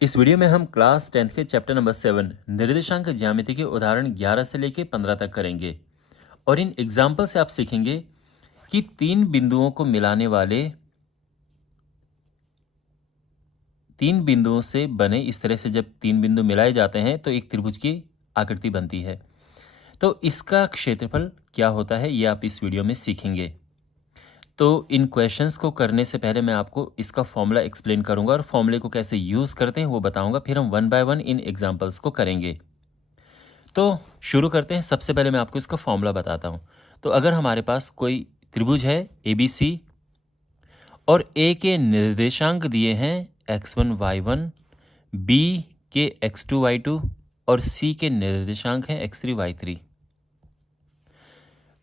इस वीडियो में हम क्लास 10th के चैप्टर नंबर 7 निर्देशांक ज्यामिति के उदाहरण 11 से लेकर 15 तक करेंगे और इन एग्जाम्पल से आप सीखेंगे कि तीन बिंदुओं को मिलाने वाले तीन बिंदुओं से बने इस तरह से जब तीन बिंदु मिलाए जाते हैं तो एक त्रिभुज की आकृति बनती है। तो इसका क्षेत्रफल क्या होता है ये आप इस वीडियो में सीखेंगे। तो इन क्वेश्चंस को करने से पहले मैं आपको इसका फॉर्मूला एक्सप्लेन करूंगा और फॉर्मूले को कैसे यूज़ करते हैं वो बताऊंगा, फिर हम one by one in examples को करेंगे। तो शुरू करते हैं। सबसे पहले मैं आपको इसका फॉर्मूला बताता हूं। तो अगर हमारे पास कोई त्रिभुज है ABC और A के निर्देशांक दिए हैं x1 y1, B के x2 y2 और C के निर्देशांक हैं x3 y3,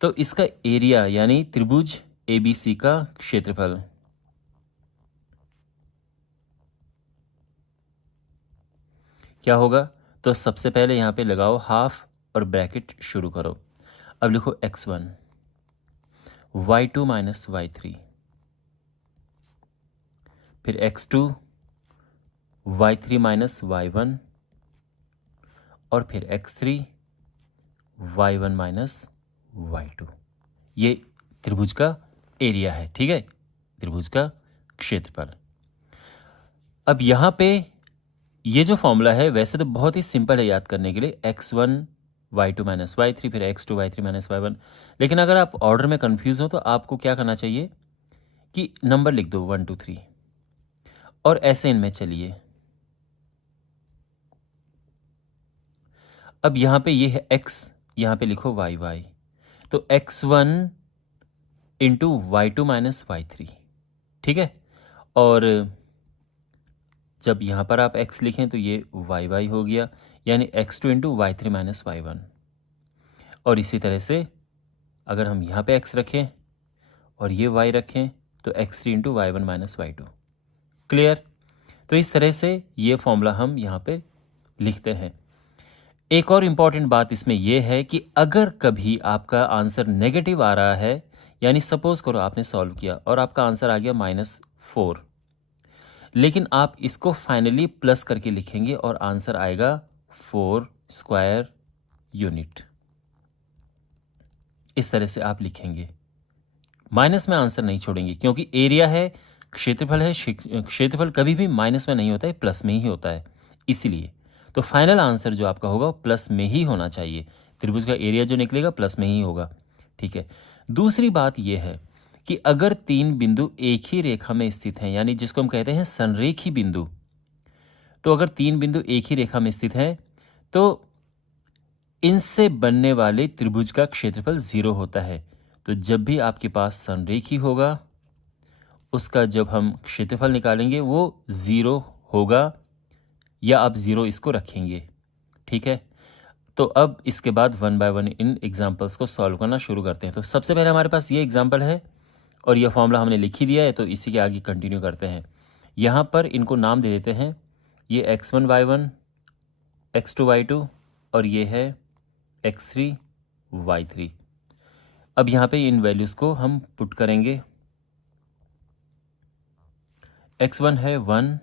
तो इसका एरिया यानी त्रिभुज ABC का क्षेत्रफल क्या होगा? तो सबसे पहले यहां पे लगाओ हाफ और ब्रैकेट शुरू करो। अब लिखो x1 y2 माइनस y3, फिर x2 y3 माइनस y1 और फिर x3 y1 माइनस y2। ये त्रिभुज का एरिया है, ठीक है, त्रिभुज का क्षेत्रफल। अब यहां पे ये जो फॉर्मूला है वैसे तो बहुत ही सिंपल है याद करने के लिए, x1 y2 माइनस y3 फिर x2 y3 माइनस y1, लेकिन अगर आप ऑर्डर में कंफ्यूज हो तो आपको क्या करना चाहिए कि नंबर लिख दो 1 2 3 और ऐसे इनमें चलिए। अब यहां पे ये है x, यहां पे लिखो y y, तो x1 into y2 minus y3, ठीक है। और जब यहां पर आप x लिखें तो ये y y हो गया, यानी x2 into y3 minus y1। और इसी तरह से अगर हम यहाँ पे x रखें और ये y रखें तो x3 into y1 minus y2। Clear? तो इस तरह से ये फॉर्मूला हम यहाँ पे लिखते हैं। एक और इम्पॉर्टेंट बात इसमें यह है कि अगर कभी आपका आंसर नेगेटिव आ रहा है, यानी सपोज करो आपने सॉल्व किया और आपका आंसर आ गया -4, लेकिन आप इसको फाइनली प्लस करके लिखेंगे और आंसर आएगा 4 स्क्वायर यूनिट। इस तरह से आप लिखेंगे, माइनस में आंसर नहीं छोड़ेंगे, क्योंकि एरिया है, क्षेत्रफल है, क्षेत्रफल कभी भी माइनस में नहीं होता है, प्लस में ही होता है। इसीलिए तो फाइनल आंसर जो आपका होगा प्लस में ही होना चाहिए। त्रिभुज का एरिया जो निकलेगा प्लस में ही होगा, ठीक है। दूसरी बात यह है कि अगर तीन बिंदु एक ही रेखा में स्थित हैं, यानी जिसको हम कहते हैं संरेखी बिंदु, तो अगर तीन बिंदु एक ही रेखा में स्थित हैं तो इनसे बनने वाले त्रिभुज का क्षेत्रफल 0 होता है। तो जब भी आपके पास संरेखी होगा उसका जब हम क्षेत्रफल निकालेंगे वो 0 होगा, या आप 0 इसको रखेंगे, ठीक है। तो अब इसके बाद one by one in examples को सॉल्व करना शुरू करते हैं। तो सबसे पहले हमारे पास ये एग्जाम्पल है और यह फॉर्मूला हमने लिख ही दिया है, तो इसी के आगे कंटिन्यू करते हैं। यहाँ पर इनको नाम दे देते हैं, ये x1 y1, x2 y2 और ये है x3 y3। अब यहाँ पे इन वैल्यूज़ को हम पुट करेंगे। x1 है 1,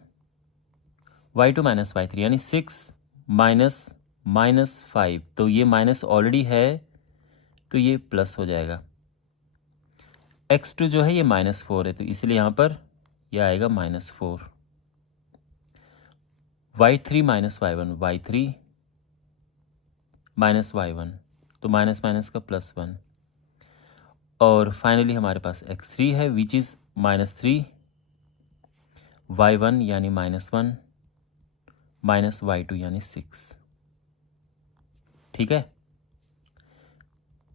y2 माइनस y3 यानी 6 माइनस 5, तो ये माइनस ऑलरेडी है तो ये प्लस हो जाएगा। x2 जो है ये -4 है, तो इसलिए यहाँ पर ये आएगा -4। y3 minus y1, y3 minus y1, तो माइनस माइनस का +1। और फाइनली हमारे पास x3 है विच इज़ -3, y1 यानी -1 माइनस y2 यानी 6, ठीक है।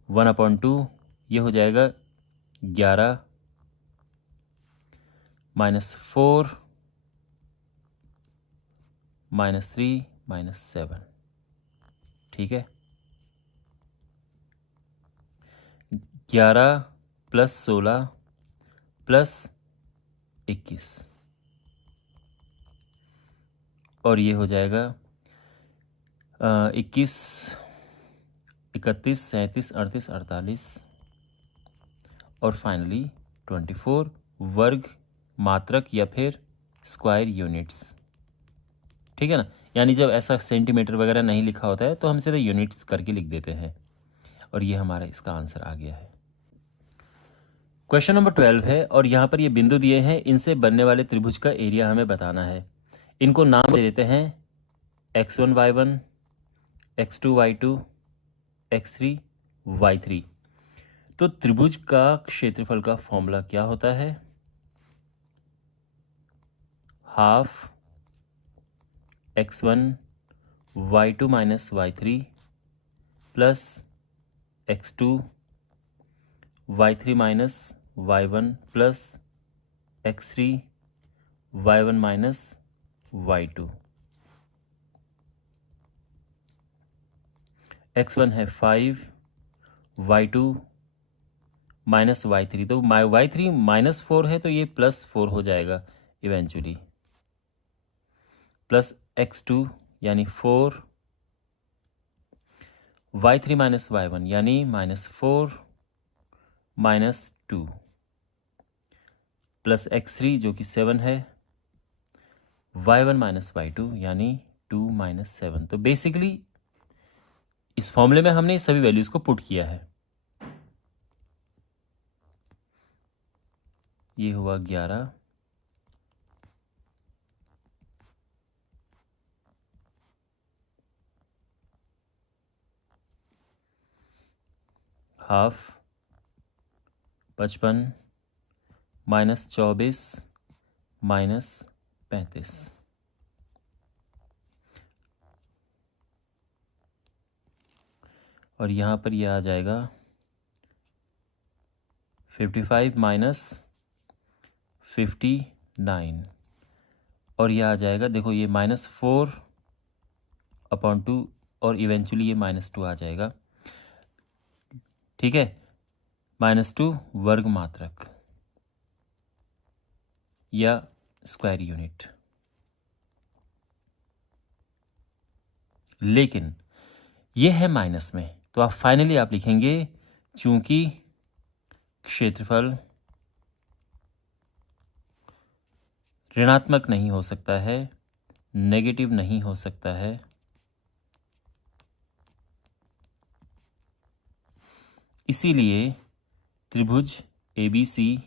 1/2 ये हो जाएगा 11 -4 -3 -7, ठीक है। 11 + 16 + 21 और ये हो जाएगा 21 31 37 38 48 और फाइनली 24 वर्ग मात्रक या फिर स्क्वायर यूनिट्स, ठीक है ना। यानी जब ऐसा सेंटीमीटर वगैरह नहीं लिखा होता है तो हम सीधे यूनिट्स करके लिख देते हैं, और ये हमारा इसका आंसर आ गया है। क्वेश्चन नंबर 12 है, और यहाँ पर ये बिंदु दिए हैं, इनसे बनने वाले त्रिभुज का एरिया हमें बताना है। इनको नाम दे देते हैं x1 y1, x2 y2, x3 y3। तो त्रिभुज का क्षेत्रफल का फॉर्मूला क्या होता है? Half x1 y2 minus y3 plus x2 y3 minus y1 plus x3 y1 minus y2। x1 है 5, y2 माइनस y3, तो y3 माइनस 4 है तो ये प्लस 4 हो जाएगा इवेंचुअली, प्लस x2 यानी 4, y3 माइनस y1 यानी माइनस 4 माइनस 2, प्लस x3 जो कि 7 है, y1 माइनस y2 यानी 2 माइनस 7। तो बेसिकली इस फॉर्मूले में हमने सभी वैल्यूज को पुट किया है। ये हुआ 11, हाफ 55 माइनस 24 माइनस 35, और यहाँ पर यह आ जाएगा 55 माइनस 59, और यह आ जाएगा, देखो ये -4/2 और इवेंचुअली ये -2 आ जाएगा। ठीक है, -2 वर्ग मात्रक या स्क्वायर यूनिट। लेकिन ये है माइनस में, तो आप फाइनली आप लिखेंगे चूंकि क्षेत्रफल ऋणात्मक नहीं हो सकता है, नेगेटिव नहीं हो सकता है, इसीलिए त्रिभुज ABC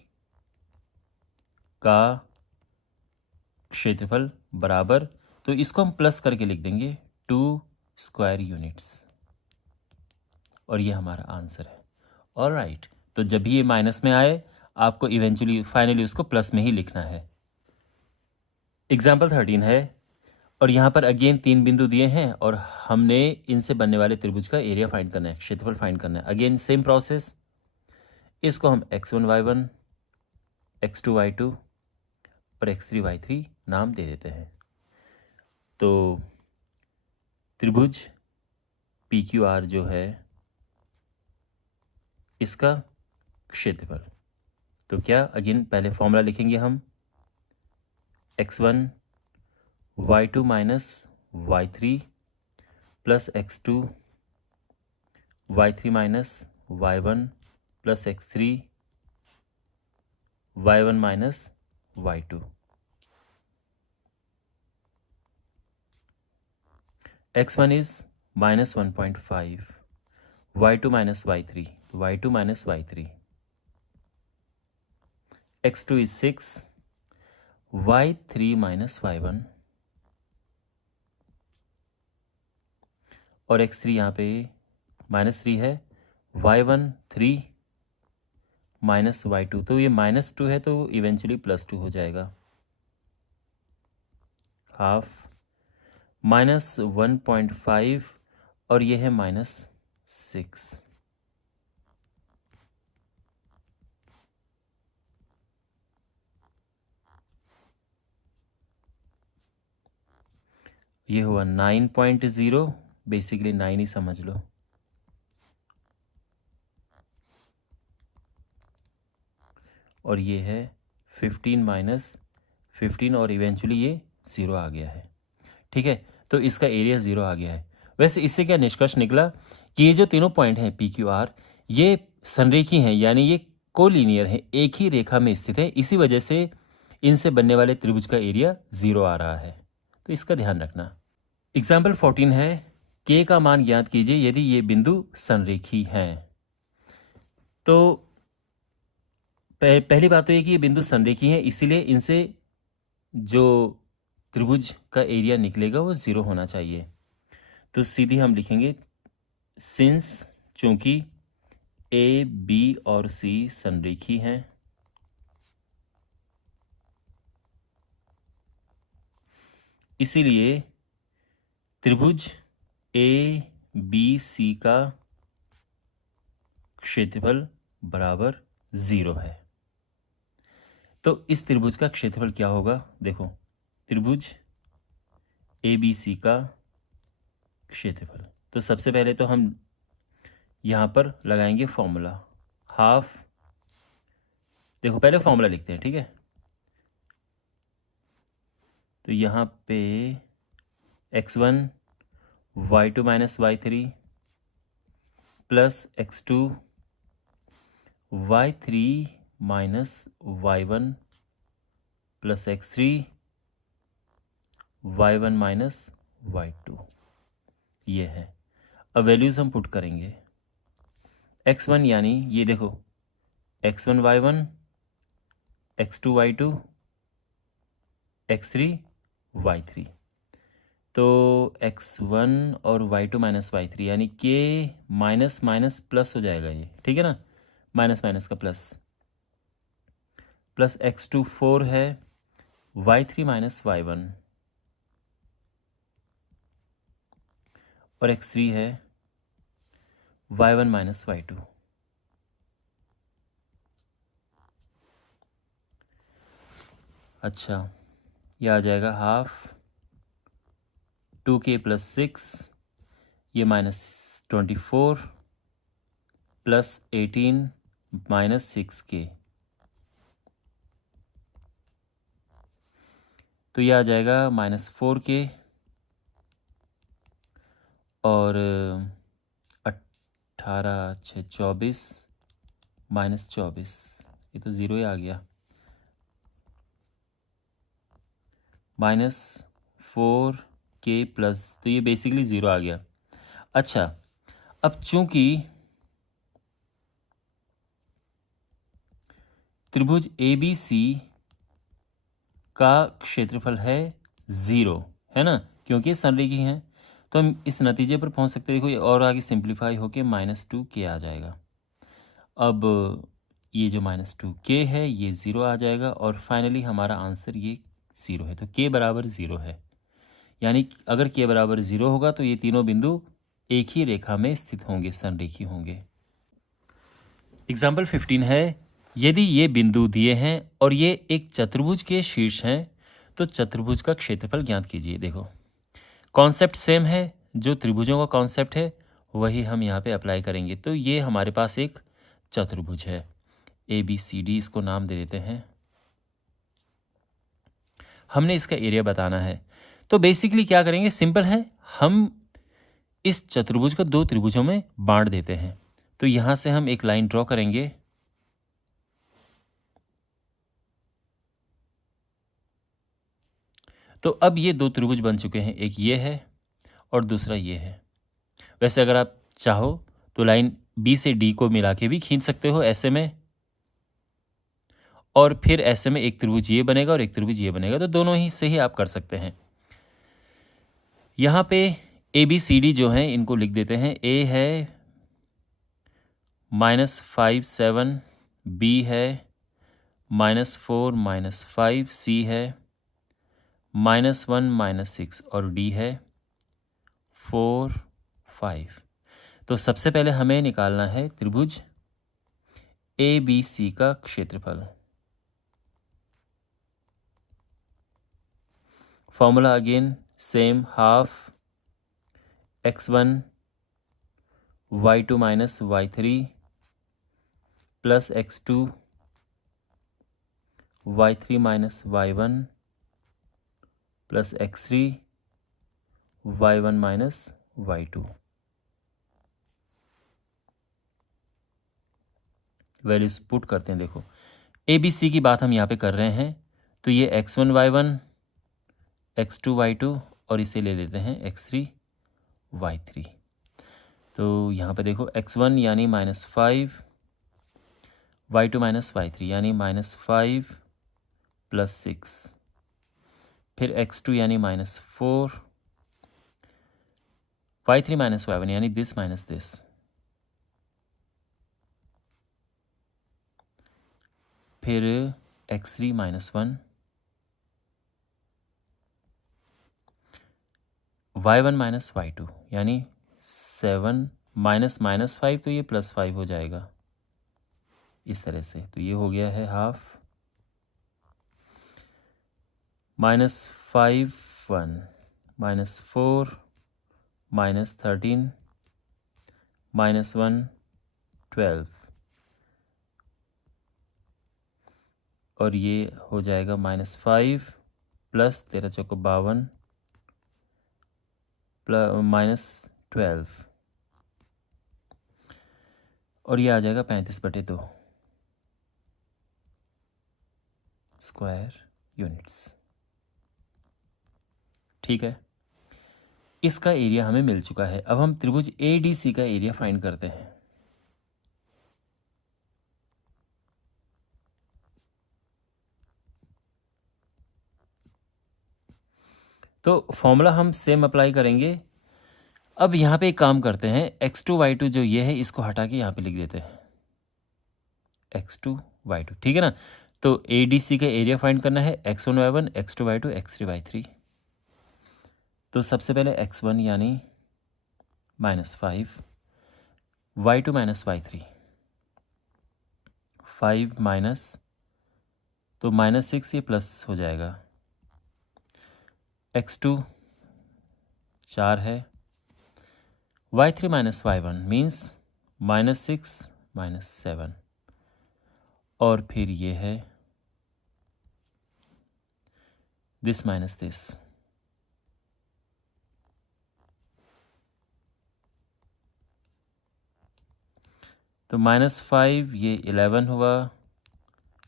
का क्षेत्रफल बराबर, तो इसको हम प्लस करके लिख देंगे 2 स्क्वायर यूनिट्स, और ये हमारा आंसर है। ऑलराइट, तो जब भी ये माइनस में आए आपको इवेंचुअली फाइनली उसको प्लस में ही लिखना है। एग्जाम्पल 13 है, और यहाँ पर अगेन 3 बिंदु दिए हैं और हमने इनसे बनने वाले त्रिभुज का एरिया फाइंड करना है, क्षेत्रफल फाइंड करना है। अगेन सेम प्रोसेस, इसको हम x1 y1, x2 y2 और x3 y3 नाम दे देते हैं। तो त्रिभुज PQR जो है इसका क्षेत्रफल, तो क्या अगेन पहले फॉर्मूला लिखेंगे हम, x1 y2 minus y3 plus x2 y3 minus y1 plus x3 y1 minus y2। x1 is -1.5, y2 minus y3, y2 minus y3, x2 is 6, y3 minus y1, और x3 यहाँ पे -3 है, y1 3 माइनस y2, तो ये -2 है तो eventually +2 हो जाएगा, हाफ -1.5 और ये है -6। ये हुआ 9.0, बेसिकली 9 ही समझ लो। और ये है 15 माइनस 15 और इवेंचुअली ये 0 आ गया है। ठीक है, तो इसका एरिया 0 आ गया है। वैसे इससे क्या निष्कर्ष निकला कि ये जो तीनों पॉइंट हैं PQR, ये संरेखी हैं, यानी ये कोलिनियर है, एक ही रेखा में स्थित है, इसी वजह से इनसे बनने वाले त्रिभुज का एरिया 0 आ रहा है। तो इसका ध्यान रखना। एग्जाम्पल 14 है, k का मान ज्ञात कीजिए यदि ये बिंदु संरेखी हैं। तो पहली बात तो ये कि ये बिंदु संरेखी हैं, इसीलिए इनसे जो त्रिभुज का एरिया निकलेगा वो 0 होना चाहिए। तो सीधी हम लिखेंगे सिंस, चूंकि ए, बी और सी संरेखी हैं, इसीलिए त्रिभुज ए बी सी का क्षेत्रफल बराबर 0 है। तो इस त्रिभुज का क्षेत्रफल क्या होगा? देखो, त्रिभुज ए बी सी का क्षेत्रफल, तो सबसे पहले तो हम यहाँ पर लगाएंगे फॉर्मूला हाफ। देखो पहले फॉर्मूला लिखते हैं, ठीक है। तो यहाँ पे x1 y2 minus y3 plus x2 y3 minus y1 plus x3 y1 minus y2, ये है। अब वैल्यूज हम पुट करेंगे। x1 यानी ये देखो x1 y1, x2 y2, x3 y3। तो x1 और y2 माइनस y3 यानी k माइनस माइनस प्लस हो जाएगा ये, ठीक है ना, माइनस माइनस का प्लस, प्लस x2 4 है, y3 माइनस y1 और x3 है y1 माइनस y2। अच्छा, ये आ जाएगा हाफ 2k प्लस 6, ये माइनस 24 प्लस 18 माइनस 6k, तो ये आ जाएगा माइनस 4k और 18 6 24 माइनस 24, ये तो 0 ही आ गया, माइनस 4k प्लस, तो ये बेसिकली 0 आ गया। अच्छा, अब चूंकि त्रिभुज ए बी सी का क्षेत्रफल है 0, है ना, क्योंकि ये संरेखी हैं, तो हम इस नतीजे पर पहुंच सकते हैं। देखो ये और आगे सिंप्लीफाई होके -2k आ जाएगा। अब ये जो -2k है ये 0 आ जाएगा और फाइनली हमारा आंसर ये 0 है। तो k बराबर 0 है, यानी अगर k बराबर 0 होगा तो ये तीनों बिंदु एक ही रेखा में स्थित होंगे, संरेखी होंगे। एग्जाम्पल 15 है, यदि ये बिंदु दिए हैं और ये एक चतुर्भुज के शीर्ष हैं तो चतुर्भुज का क्षेत्रफल ज्ञात कीजिए। देखो कॉन्सेप्ट सेम है, जो त्रिभुजों का कॉन्सेप्ट है वही हम यहाँ पे अप्लाई करेंगे। तो ये हमारे पास एक चतुर्भुज है ABCD, इसको नाम दे देते हैं। हमने इसका एरिया बताना है, तो बेसिकली क्या करेंगे, सिंपल है, हम इस चतुर्भुज को दो त्रिभुजों में बांट देते हैं। तो यहां से हम एक लाइन ड्रॉ करेंगे, तो अब ये दो त्रिभुज बन चुके हैं, एक ये है और दूसरा ये है। वैसे अगर आप चाहो तो लाइन B से D को मिला के भी खींच सकते हो ऐसे में, और फिर ऐसे में एक त्रिभुज ये बनेगा और एक त्रिभुज ये बनेगा, तो दोनों ही से ही आप कर सकते हैं। यहाँ पे ABCD जो है इनको लिख देते हैं। A है -5 7, B है -4 -5, C है -1 -6 और D है 4 5। तो सबसे पहले हमें निकालना है त्रिभुज ABC का क्षेत्रफल। Formula again same, half x1 y2 minus y3 plus x2 y3 minus y1 plus x3 y1 minus y2। Values put करते हैं। देखो ABC की बात हम यहाँ पे कर रहे हैं, तो ये x1 y1 x2 y2 और इसे ले लेते हैं x3 y3। तो यहाँ पे देखो x1 यानी -5, y2 -y3 यानी -5 + 6, फिर x2 यानी -4, y3 -y1 यानी दिस माइनस दिस, फिर x3 -1, y1 -y2 यानी 7 -5, तो ये +5 हो जाएगा इस तरह से। तो ये हो गया है ½ -5 1 -4 -13 -1 12, और ये हो जाएगा -5 + 13 चौको 52 -12, और ये आ जाएगा 35/2 स्क्वायर यूनिट्स। ठीक है, इसका एरिया हमें मिल चुका है। अब हम त्रिभुज ADC का एरिया फाइंड करते हैं। तो फॉर्मूला हम सेम अप्लाई करेंगे। अब यहाँ पे एक काम करते हैं, x2 y2 जो ये है इसको हटा के यहाँ पे लिख देते हैं x2 y2, ठीक है ना। तो ADC का एरिया फाइंड करना है, x1 y1 x2 y2 x3 y3। तो सबसे पहले x1 यानी -5, y2 -y3 5 माइनस, तो -6 ये प्लस हो जाएगा, x2 4 है, y3 -y1 मीन्स -6 -7, और फिर ये है दिस माइनस दिस। तो -5 ये 11 हुआ,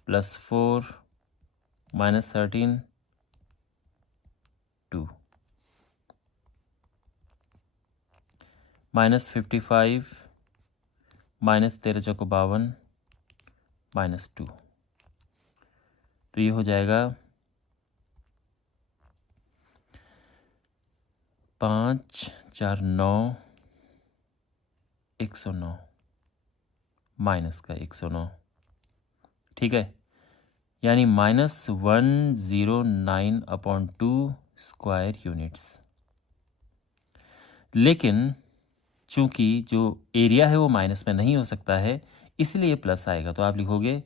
+4 -13 2, -55 -13 चौको 52 -2। तो ये हो जाएगा 5 4 9 109 माइनस का 109, ठीक है, यानी -109/2 स्क्वायर यूनिट्स। लेकिन चूंकि जो एरिया है वो माइनस में नहीं हो सकता है, इसलिए प्लस आएगा। तो आप लिखोगे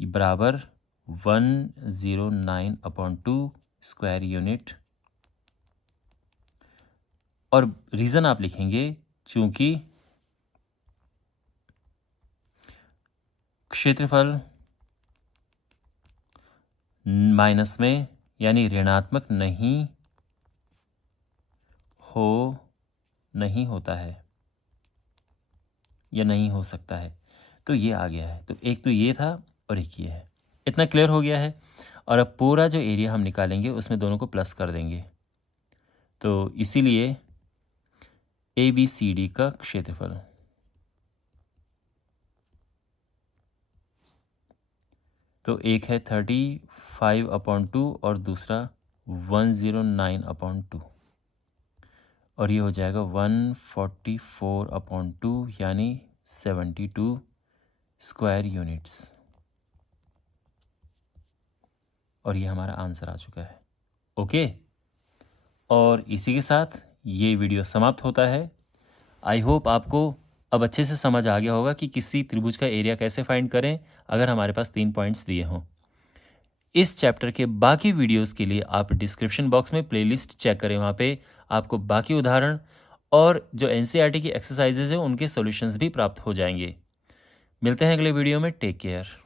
बराबर 109/2 स्क्वायर यूनिट, और रीज़न आप लिखेंगे चूंकि क्षेत्रफल माइनस में यानी ऋणात्मक नहीं होता है या नहीं हो सकता है। तो ये आ गया है। तो एक तो ये था और एक ये है। इतना क्लियर हो गया है। और अब पूरा जो एरिया हम निकालेंगे उसमें दोनों को प्लस कर देंगे। तो इसीलिए ABCD का क्षेत्रफल तो एक है 35/2 और दूसरा 109/2, और ये हो जाएगा 144/2 यानी 72 स्क्वायर यूनिट्स। और ये हमारा आंसर आ चुका है। ओके, और इसी के साथ ये वीडियो समाप्त होता है। आई होप आपको अब अच्छे से समझ आ गया होगा कि किसी त्रिभुज का एरिया कैसे फाइंड करें अगर हमारे पास 3 पॉइंट्स दिए हों। इस चैप्टर के बाकी वीडियोस के लिए आप डिस्क्रिप्शन बॉक्स में प्लेलिस्ट चेक करें, वहाँ पे आपको बाकी उदाहरण और जो NCERT की एक्सरसाइजेज हैं उनके सॉल्यूशंस भी प्राप्त हो जाएंगे। मिलते हैं अगले वीडियो में। Take care.